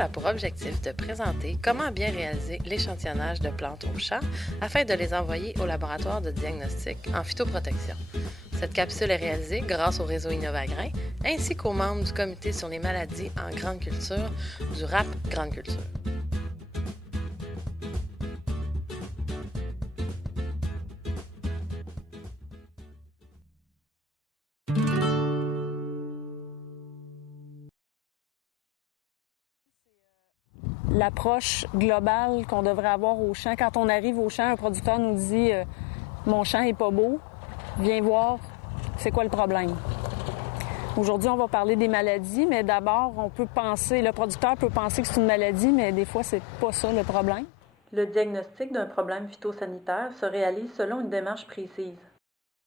module a pour objectif de présenter comment bien réaliser l'échantillonnage de plantes au champ afin de les envoyer au laboratoire de diagnostic en phytoprotection. Cette capsule est réalisée grâce au réseau Innovagrain ainsi qu'aux membres du comité sur les maladies en grande culture du RAP Grande Culture. L'approche globale qu'on devrait avoir au champ. Quand on arrive au champ, un producteur nous dit « Mon champ est pas beau, viens voir, c'est quoi le problème? » Aujourd'hui, on va parler des maladies, mais d'abord, le producteur peut penser que c'est une maladie, mais des fois, c'est pas ça le problème. Le diagnostic d'un problème phytosanitaire se réalise selon une démarche précise.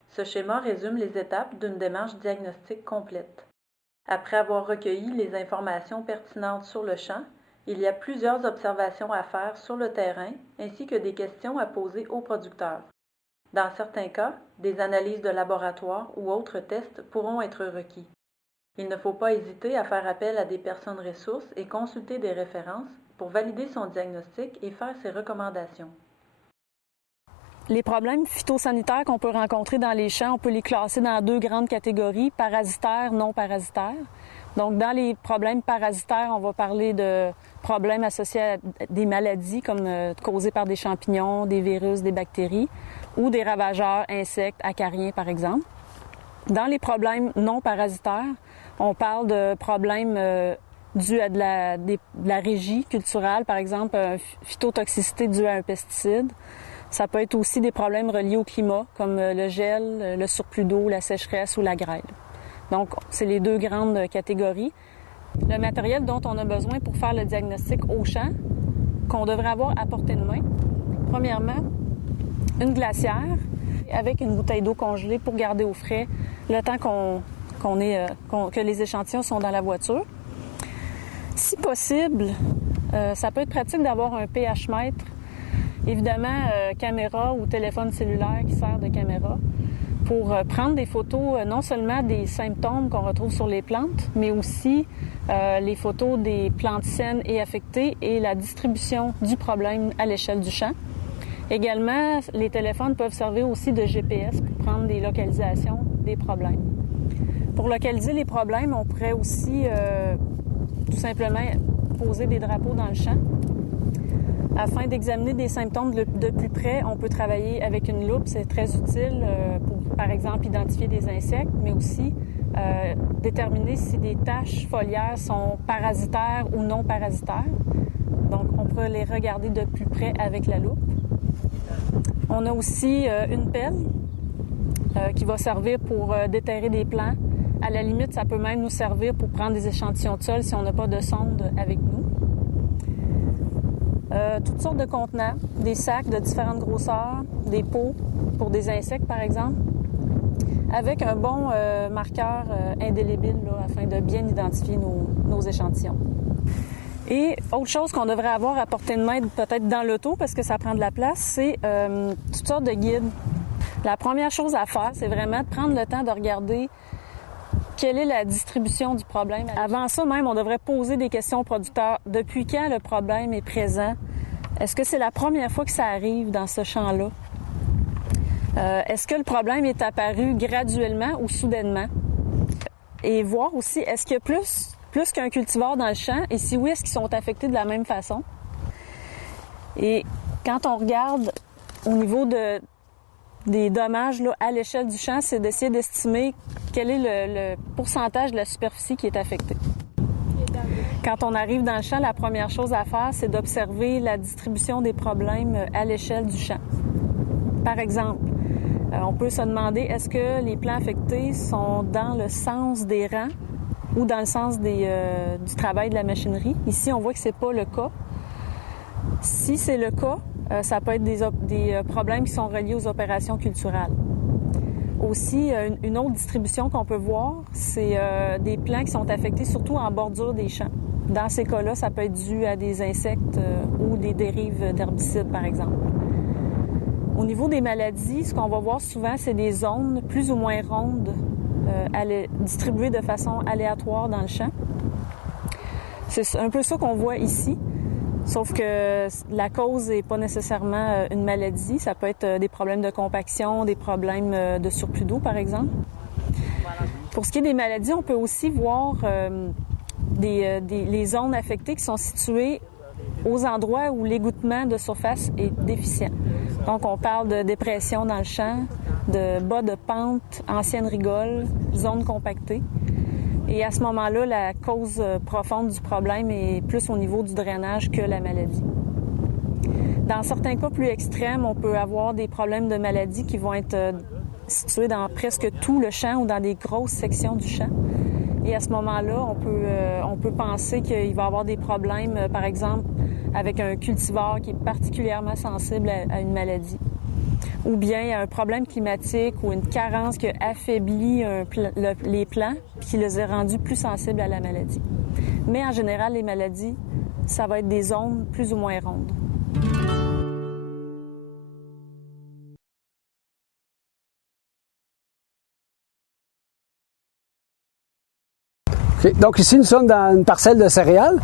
Ce schéma résume les étapes d'une démarche diagnostique complète. Après avoir recueilli les informations pertinentes sur le champ, il y a plusieurs observations à faire sur le terrain ainsi que des questions à poser aux producteurs. Dans certains cas, des analyses de laboratoire ou autres tests pourront être requis. Il ne faut pas hésiter à faire appel à des personnes ressources et consulter des références pour valider son diagnostic et faire ses recommandations. Les problèmes phytosanitaires qu'on peut rencontrer dans les champs, on peut les classer dans deux grandes catégories, parasitaires, non parasitaires. Donc, dans les problèmes parasitaires, on va parler de problèmes associés à des maladies comme causées par des champignons, des virus, des bactéries ou des ravageurs, insectes, acariens, par exemple. Dans les problèmes non parasitaires, on parle de problèmes dus à de la régie culturelle, par exemple, phytotoxicité due à un pesticide. Ça peut être aussi des problèmes reliés au climat, comme le gel, le surplus d'eau, la sécheresse ou la grêle. Donc, c'est les deux grandes catégories. Le matériel dont on a besoin pour faire le diagnostic au champ, qu'on devrait avoir à portée de main, premièrement, une glacière avec une bouteille d'eau congelée pour garder au frais le temps que les échantillons sont dans la voiture. Si possible, ça peut être pratique d'avoir un pH-mètre. Évidemment, caméra ou téléphone cellulaire qui sert de caméra pour prendre des photos non seulement des symptômes qu'on retrouve sur les plantes, mais aussi les photos des plantes saines et affectées et la distribution du problème à l'échelle du champ. Également, les téléphones peuvent servir aussi de GPS pour prendre des localisations des problèmes. Pour localiser les problèmes, on pourrait aussi tout simplement poser des drapeaux dans le champ. Afin d'examiner des symptômes de plus près, on peut travailler avec une loupe. C'est très utile pour, par exemple, identifier des insectes, mais aussi déterminer si des taches foliaires sont parasitaires ou non parasitaires. Donc, on peut les regarder de plus près avec la loupe. On a aussi une pelle qui va servir pour déterrer des plants. À la limite, ça peut même nous servir pour prendre des échantillons de sol si on n'a pas de sonde avec nous. Toutes sortes de contenants, des sacs de différentes grosseurs, des pots pour des insectes, par exemple, avec un bon marqueur indélébile là, afin de bien identifier nos échantillons. Et autre chose qu'on devrait avoir à portée de main, peut-être dans l'auto, parce que ça prend de la place, c'est toutes sortes de guides. La première chose à faire, c'est vraiment de prendre le temps de regarder quelle est la distribution du problème. Avant ça même, on devrait poser des questions aux producteurs. Depuis quand le problème est présent? Est-ce que c'est la première fois que ça arrive dans ce champ-là? Est-ce que le problème est apparu graduellement ou soudainement? Et voir aussi, est-ce qu'il y a plus qu'un cultivar dans le champ? Et si oui, est-ce qu'ils sont affectés de la même façon? Et quand on regarde au niveau des dommages là, à l'échelle du champ, c'est d'essayer d'estimer quel est le pourcentage de la superficie qui est affectée. Quand on arrive dans le champ, la première chose à faire, c'est d'observer la distribution des problèmes à l'échelle du champ. Par exemple, on peut se demander, est-ce que les plants affectés sont dans le sens des rangs ou dans le sens du travail de la machinerie? Ici, on voit que c'est pas le cas. Si c'est le cas, ça peut être des problèmes qui sont reliés aux opérations culturelles. Aussi, une autre distribution qu'on peut voir, c'est des plants qui sont affectés surtout en bordure des champs. Dans ces cas-là, ça peut être dû à des insectes ou des dérives d'herbicides, par exemple. Au niveau des maladies, ce qu'on va voir souvent, c'est des zones plus ou moins rondes distribuées de façon aléatoire dans le champ. C'est un peu ça qu'on voit ici, sauf que la cause n'est pas nécessairement une maladie. Ça peut être des problèmes de compaction, des problèmes de surplus d'eau, par exemple. Pour ce qui est des maladies, on peut aussi voir les zones affectées qui sont situées aux endroits où l'égouttement de surface est déficient. Donc, on parle de dépression dans le champ, de bas de pente, ancienne rigole, zone compactée. Et à ce moment-là, la cause profonde du problème est plus au niveau du drainage que la maladie. Dans certains cas plus extrêmes, on peut avoir des problèmes de maladie qui vont être situés dans presque tout le champ ou dans des grosses sections du champ. Et à ce moment-là, on peut penser qu'il va y avoir des problèmes, par exemple, avec un cultivar qui est particulièrement sensible à une maladie. Ou bien un problème climatique ou une carence qui a affaibli les plants et qui les a rendus plus sensibles à la maladie. Mais en général, les maladies, ça va être des zones plus ou moins rondes. Okay. Donc ici, nous sommes dans une parcelle de céréales.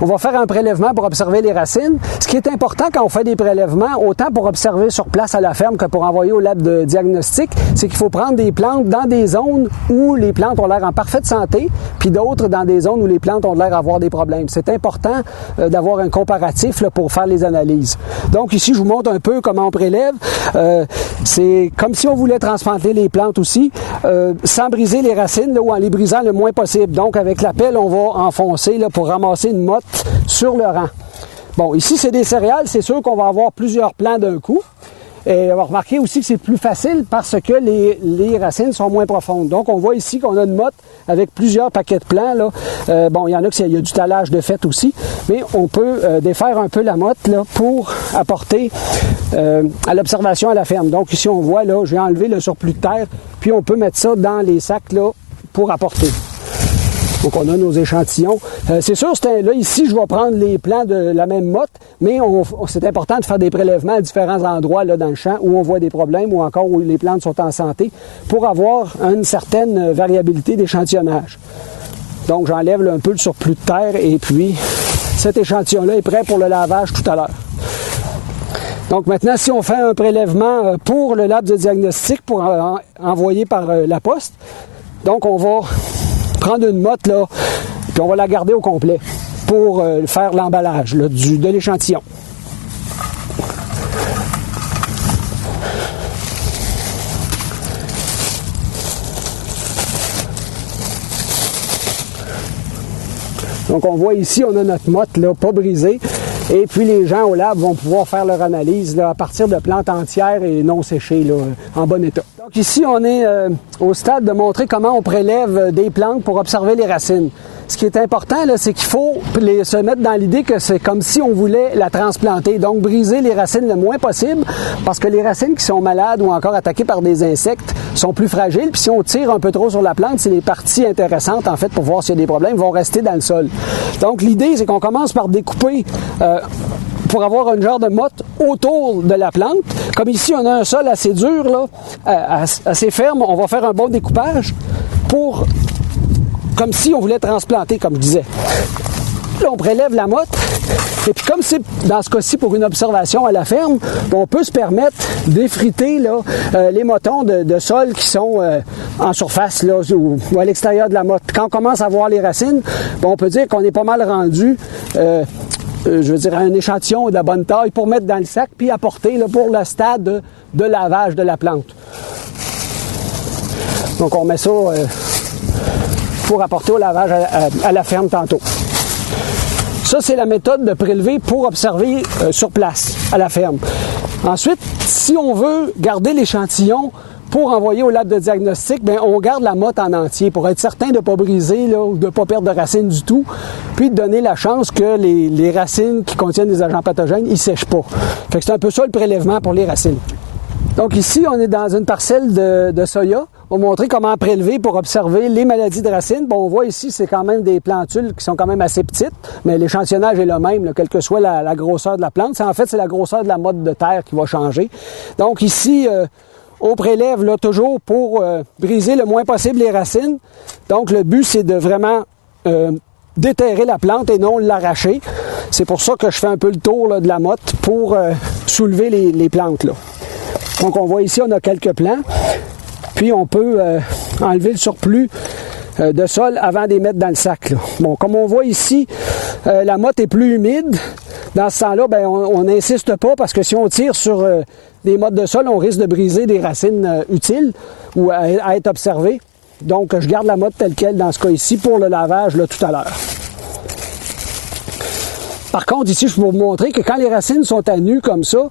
On va faire un prélèvement pour observer les racines. Ce qui est important quand on fait des prélèvements, autant pour observer sur place à la ferme que pour envoyer au lab de diagnostic, c'est qu'il faut prendre des plantes dans des zones où les plantes ont l'air en parfaite santé, puis d'autres dans des zones où les plantes ont l'air d'avoir des problèmes. C'est important d'avoir un comparatif là, pour faire les analyses. Donc ici, je vous montre un peu comment on prélève. C'est comme si on voulait transplanter les plantes aussi, sans briser les racines là, ou en les brisant le moins possible. Donc, avec la pelle, on va enfoncer là, pour ramasser une motte sur le rang. Bon, ici, c'est des céréales. C'est sûr qu'on va avoir plusieurs plants d'un coup. Et on va remarquer aussi que c'est plus facile parce que les racines sont moins profondes. Donc, on voit ici qu'on a une motte avec plusieurs paquets de plants. Là. Bon, il y en a il y a du talage de fait aussi, mais on peut défaire un peu la motte là, pour apporter à l'observation à la ferme. Donc, ici, on voit, là, j'ai enlevé le surplus de terre, puis on peut mettre ça dans les sacs là, pour apporter. Donc, on a nos échantillons. C'est sûr, là, ici, je vais prendre les plants de la même motte, mais c'est important de faire des prélèvements à différents endroits là, dans le champ où on voit des problèmes ou encore où les plantes sont en santé pour avoir une certaine variabilité d'échantillonnage. Donc, j'enlève là, un peu le surplus de terre et puis cet échantillon-là est prêt pour le lavage tout à l'heure. Donc, maintenant, si on fait un prélèvement pour le lab de diagnostic pour envoyer par la poste, donc on va prendre une motte, là, puis on va la garder au complet pour faire l'emballage là, de l'échantillon. Donc, on voit ici, on a notre motte, là, pas brisée. Et puis, les gens au lab vont pouvoir faire leur analyse là, à partir de plantes entières et non séchées, là, en bon état. Donc, ici, on est au stade de montrer comment on prélève des plantes pour observer les racines. Ce qui est important, là, c'est qu'il faut se mettre dans l'idée que c'est comme si on voulait la transplanter. Donc, briser les racines le moins possible, parce que les racines qui sont malades ou encore attaquées par des insectes sont plus fragiles. Puis si on tire un peu trop sur la plante, c'est les parties intéressantes, en fait, pour voir s'il y a des problèmes, vont rester dans le sol. Donc, l'idée, c'est qu'on commence par découper pour avoir un genre de motte autour de la plante. Comme ici, on a un sol assez dur, là, assez ferme, on va faire un bon découpage pour... comme si on voulait transplanter, comme je disais. Là, on prélève la motte, et puis comme c'est dans ce cas-ci pour une observation à la ferme, on peut se permettre d'effriter là, les motons de sol qui sont en surface là, ou à l'extérieur de la motte. Quand on commence à voir les racines, on peut dire qu'on est pas mal rendu, je veux dire, à un échantillon de la bonne taille pour mettre dans le sac, puis apporter là, pour le stade de lavage de la plante. Donc on met ça... pour apporter au lavage à la ferme tantôt. Ça, c'est la méthode de prélever pour observer sur place, à la ferme. Ensuite, si on veut garder l'échantillon pour envoyer au lab de diagnostic, bien, on garde la motte en entier pour être certain de ne pas briser là, ou de ne pas perdre de racines du tout, puis de donner la chance que les racines qui contiennent des agents pathogènes, ils ne sèchent pas. Fait que c'est un peu ça le prélèvement pour les racines. Donc ici, on est dans une parcelle de soya. On va montrer comment prélever pour observer les maladies de racines. Bon, on voit ici, c'est quand même des plantules qui sont quand même assez petites, mais l'échantillonnage est le même, là, quelle que soit la grosseur de la plante. En fait, c'est la grosseur de la motte de terre qui va changer. Donc ici, on prélève là, toujours pour briser le moins possible les racines. Donc le but, c'est de vraiment déterrer la plante et non l'arracher. C'est pour ça que je fais un peu le tour là, de la motte pour soulever les plantes. Là. Donc on voit ici, on a quelques plants. Puis on peut enlever le surplus de sol avant de les mettre dans le sac. Là. Bon, comme on voit ici, la motte est plus humide. Dans ce temps-là, ben, on n'insiste pas parce que si on tire sur des mottes de sol, on risque de briser des racines utiles ou à être observées. Donc, je garde la motte telle quelle dans ce cas ici pour le lavage là, tout à l'heure. Par contre, ici, je vais vous montrer que quand les racines sont à nu comme ça,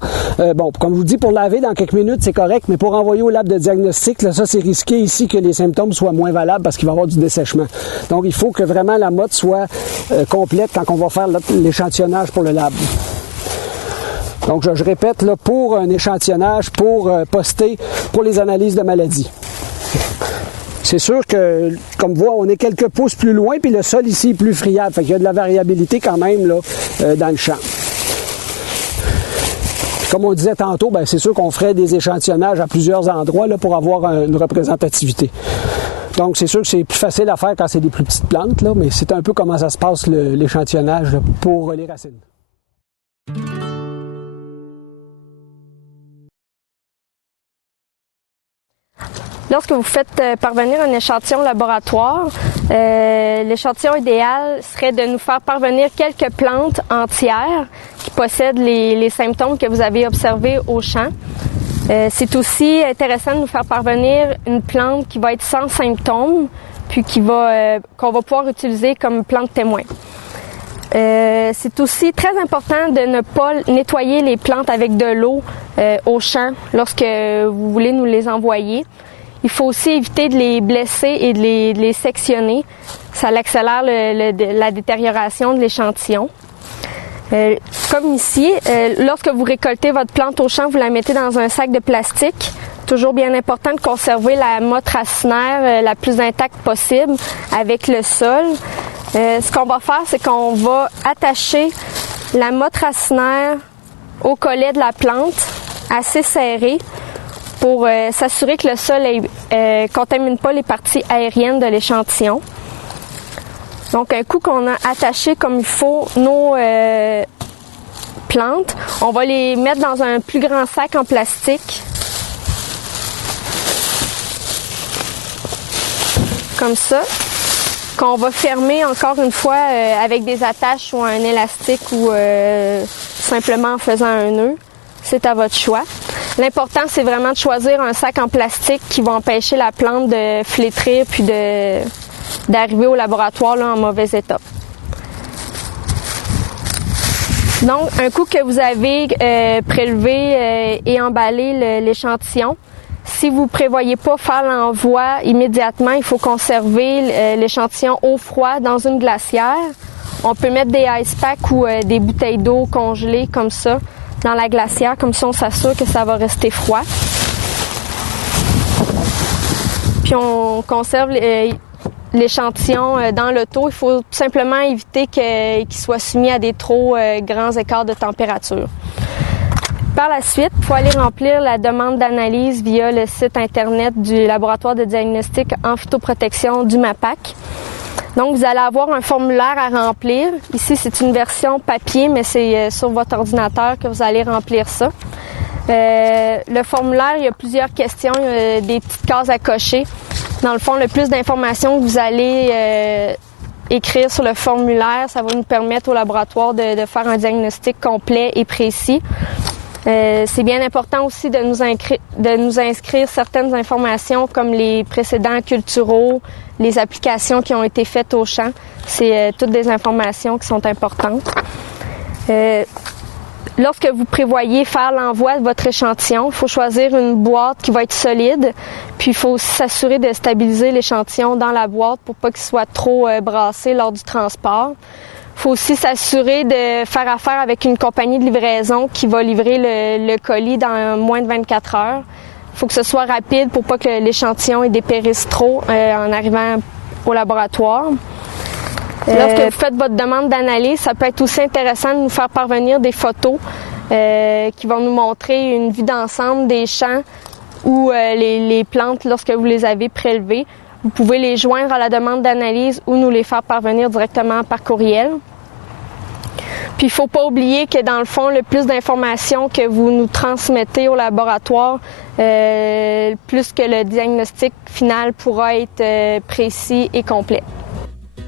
bon, comme je vous dis, pour laver dans quelques minutes, c'est correct, mais pour envoyer au lab de diagnostic, là, ça, c'est risqué ici que les symptômes soient moins valables parce qu'il va y avoir du dessèchement. Donc, il faut que vraiment la motte soit complète quand on va faire l'échantillonnage pour le lab. Donc, je répète, là, pour un échantillonnage, pour poster, pour les analyses de maladies. C'est sûr que, comme vous voyez, on est quelques pouces plus loin, puis le sol ici est plus friable. Fait qu'il y a de la variabilité quand même là, dans le champ. Comme on disait tantôt, ben, c'est sûr qu'on ferait des échantillonnages à plusieurs endroits là, pour avoir une représentativité. Donc, c'est sûr que c'est plus facile à faire quand c'est des plus petites plantes, là, mais c'est un peu comment ça se passe l'échantillonnage là, pour les racines. Lorsque vous faites parvenir un échantillon laboratoire, l'échantillon idéal serait de nous faire parvenir quelques plantes entières qui possèdent les symptômes que vous avez observés au champ. C'est aussi intéressant de nous faire parvenir une plante qui va être sans symptômes, puis qu'on va pouvoir utiliser comme plante témoin. C'est aussi très important de ne pas nettoyer les plantes avec de l'eau au champ lorsque vous voulez nous les envoyer. Il faut aussi éviter de les blesser et de les sectionner. Ça accélère la détérioration de l'échantillon. Comme ici, lorsque vous récoltez votre plante au champ, vous la mettez dans un sac de plastique. Toujours bien important de conserver la motte racinaire la plus intacte possible avec le sol. Ce qu'on va faire, c'est qu'on va attacher la motte racinaire au collet de la plante, assez serré, pour s'assurer que le sol ne contamine pas les parties aériennes de l'échantillon. Donc, un coup qu'on a attaché comme il faut nos plantes, on va les mettre dans un plus grand sac en plastique, comme ça, qu'on va fermer encore une fois avec des attaches ou un élastique ou simplement en faisant un nœud. C'est à votre choix. L'important, c'est vraiment de choisir un sac en plastique qui va empêcher la plante de flétrir puis d'arriver au laboratoire là, en mauvais état. Donc, un coup que vous avez prélevé et emballé l'échantillon, si vous ne prévoyez pas faire l'envoi immédiatement, il faut conserver l'échantillon au froid dans une glacière. On peut mettre des ice packs ou des bouteilles d'eau congelées comme ça dans la glacière, comme ça on s'assure que ça va rester froid. Puis on conserve l'échantillon dans l'auto. Il faut tout simplement éviter qu'il soit soumis à des trop grands écarts de température. Par la suite, il faut aller remplir la demande d'analyse via le site Internet du laboratoire de diagnostic en phytoprotection du MAPAC. Donc, vous allez avoir un formulaire à remplir. Ici, c'est une version papier, mais c'est sur votre ordinateur que vous allez remplir ça. Le formulaire, il y a plusieurs questions, il y a des petites cases à cocher. Dans le fond, le plus d'informations que vous allez écrire sur le formulaire, ça va nous permettre au laboratoire de faire un diagnostic complet et précis. C'est bien important aussi de nous inscrire certaines informations comme les précédents culturaux, les applications qui ont été faites au champ. C'est toutes des informations qui sont importantes. Lorsque vous prévoyez faire l'envoi de votre échantillon, il faut choisir une boîte qui va être solide, puis il faut aussi s'assurer de stabiliser l'échantillon dans la boîte pour pas qu'il soit trop brassé lors du transport. Il faut aussi s'assurer de faire affaire avec une compagnie de livraison qui va livrer le colis dans moins de 24 heures. Il faut que ce soit rapide pour pas que l'échantillon dépérisse trop en arrivant au laboratoire. Lorsque vous faites votre demande d'analyse, ça peut être aussi intéressant de nous faire parvenir des photos qui vont nous montrer une vue d'ensemble des champs ou les plantes lorsque vous les avez prélevées. Vous pouvez les joindre à la demande d'analyse ou nous les faire parvenir directement par courriel. Puis il ne faut pas oublier que dans le fond, le plus d'informations que vous nous transmettez au laboratoire, plus que le diagnostic final pourra être précis et complet.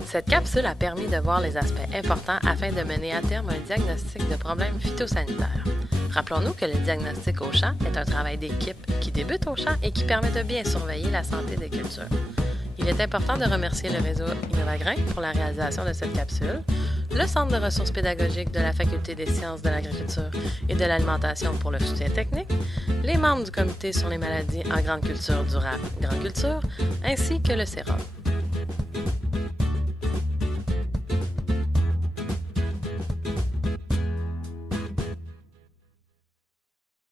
Cette capsule a permis de voir les aspects importants afin de mener à terme un diagnostic de problèmes phytosanitaires. Rappelons-nous que le diagnostic au champ est un travail d'équipe qui débute au champ et qui permet de bien surveiller la santé des cultures. Il est important de remercier le réseau Innovagrin pour la réalisation de cette capsule, le Centre de ressources pédagogiques de la Faculté des sciences de l'agriculture et de l'alimentation pour le soutien technique, les membres du Comité sur les maladies en grande culture durable, Grande Culture, ainsi que le CEROM.